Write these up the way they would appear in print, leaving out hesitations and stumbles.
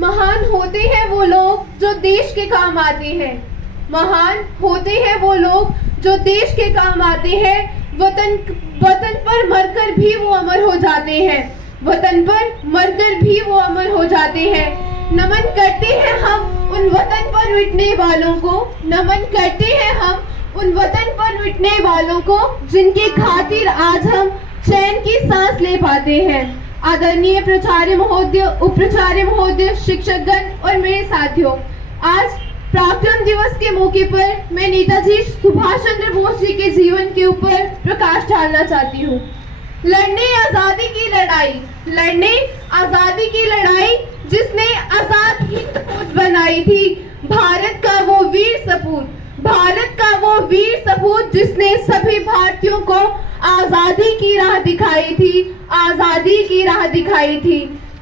महान होते हैं वो लोग जो देश के काम आते हैं। महान होते हैं वो लोग जो देश के काम आते हैं। वतन पर मरकर भी वो अमर हो जाते हैं। वतन पर मरकर भी वो अमर हो जाते हैं। नमन करते हैं हम उन वतन पर मिटने वालों को। नमन करते हैं हम उन वतन पर मिटने वालों को, जिनकी खातिर आज हम चैन की सांस ले पाते हैं। आदरणीय प्राचार्य महोदय, उप प्राचार्य महोदय, शिक्षकगण और मेरे साथियों, आज पराक्रम दिवस के मौके पर मैं नेताजी सुभाष चंद्र बोस जी के जीवन के ऊपर प्रकाश डालना चाहती हूँ। लड़ने आजादी की लड़ाई, लड़ने आजादी की लड़ाई जिसने आजाद हिंद फौज बनाई थी। भारत का वो वीर सपूत, भारत का वो वीर सपूत जिसने सभी भारतीयों को आजादी की राह दिखाई थी, आजादी की राह दिखाई थी।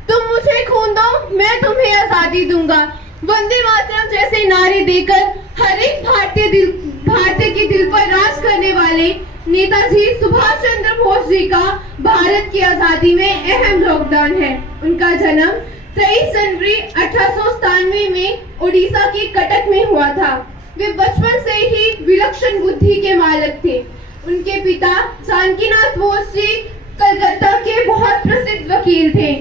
तुम मुझे खून दो, मैं तुम्हें आजादी दूंगा। वंदे मातरम जैसे नारे देकर हर एक भारतीय के दिल पर राज करने वाले नेताजी सुभाष चंद्र बोस जी का भारत की आजादी में अहम योगदान है। उनका जन्म 23 जनवरी 1897 में उड़ीसा के कटक में हुआ था। वे बचपन से ही विलक्षण बुद्धि के मालिक थे। उनके पिता जानकीनाथ बोस जी कलकत्ता के बहुत प्रसिद्ध वकील थे।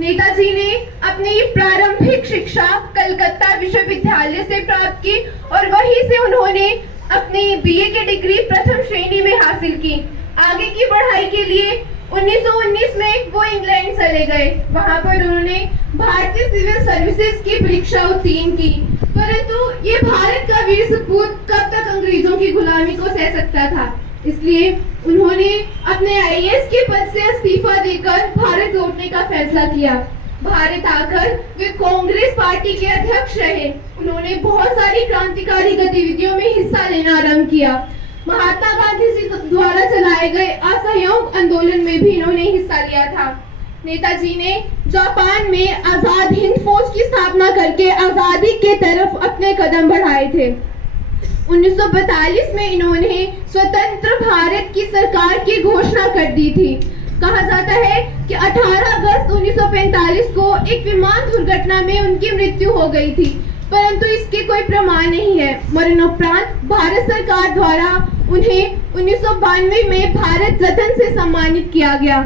नेताजी ने अपनी प्रारंभिक शिक्षा कलकत्ता विश्वविद्यालय से प्राप्त की और वहीं से उन्होंने अपनी बीए की डिग्री प्रथम श्रेणी में हासिल की। आगे की पढ़ाई के लिए 1919 में वो इंग्लैंड चले गए। वहां पर उन्होंने भारतीय सिविल सर्विसेज की परीक्षा उत्तीर्ण की, परंतु ये भारत का वीर सपूत कब तक अंग्रेजों की गुलामी को सह सकता था। इसलिए उन्होंने अपने आईएएस के पद से इस्तीफा देकर भारत लौटने का फैसला किया। भारत आकर वे कांग्रेस पार्टी के अध्यक्ष रहे। उन्होंने बहुत सारी क्रांतिकारी गतिविधियों में हिस्सा लेना आरंभ किया। महात्मा गांधी जी द्वारा चलाए गए असहयोग आंदोलन में भी इन्होंने हिस्सा लिया था। नेताजी ने जापान में आजाद हिंद फौज की स्थापना करके आजादी के तरफ अपने कदम बढ़ाए थे। 1942 में इन्होंने स्वतंत्र भारत की सरकार की घोषणा कर दी थी। कहा जाता है कि 18 अगस्त 1945 को एक विमान दुर्घटना में उनकी मृत्यु हो गई थी, परंतु इसके कोई प्रमाण नहीं है। मरणोपरांत भारत सरकार द्वारा उन्हें 1992 में भारत रत्न से सम्मानित किया गया।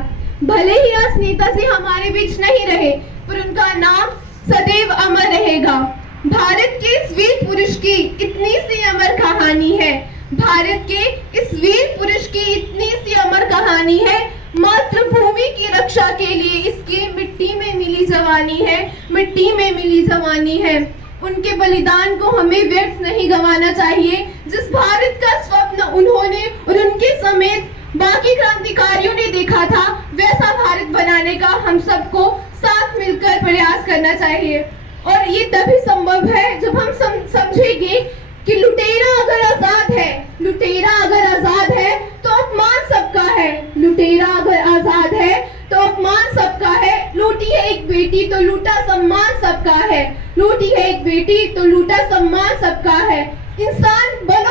भले ही आज नेताजी हमारे बीच नहीं रहे, पर उनका नाम सदैव अमर रहेगा। भारत के इस वीर पुरुष की इतनी सी अमर कहानी है। भारत के इस वीर पुरुष की इतनी सी अमर कहानी है। मातृभूमि की रक्षा के लिए इसकी मिट्टी में मिली जवानी है, मिट्टी में मिली जवानी है। उनके बलिदान को हमें व्यर्थ नहीं गंवाना चाहिए। जिस भारत का स्वप्न उन्होंने और उनके समेत बाकी क्रांतिकारियों ने देखा था, वैसा भारत बनाने का हम सबको साथ मिलकर प्रयास करना चाहिए। और ये तभी संभव है जब हम समझेंगे कि लुटेरा अगर आजाद है, लुटेरा अगर आजाद है तो अपमान सबका है। लुटेरा अगर आजाद है तो अपमान सबका है। लूटी है एक बेटी तो लूटा सम्मान सबका है। लूटी है एक बेटी तो लूटा सम्मान सबका है। इंसान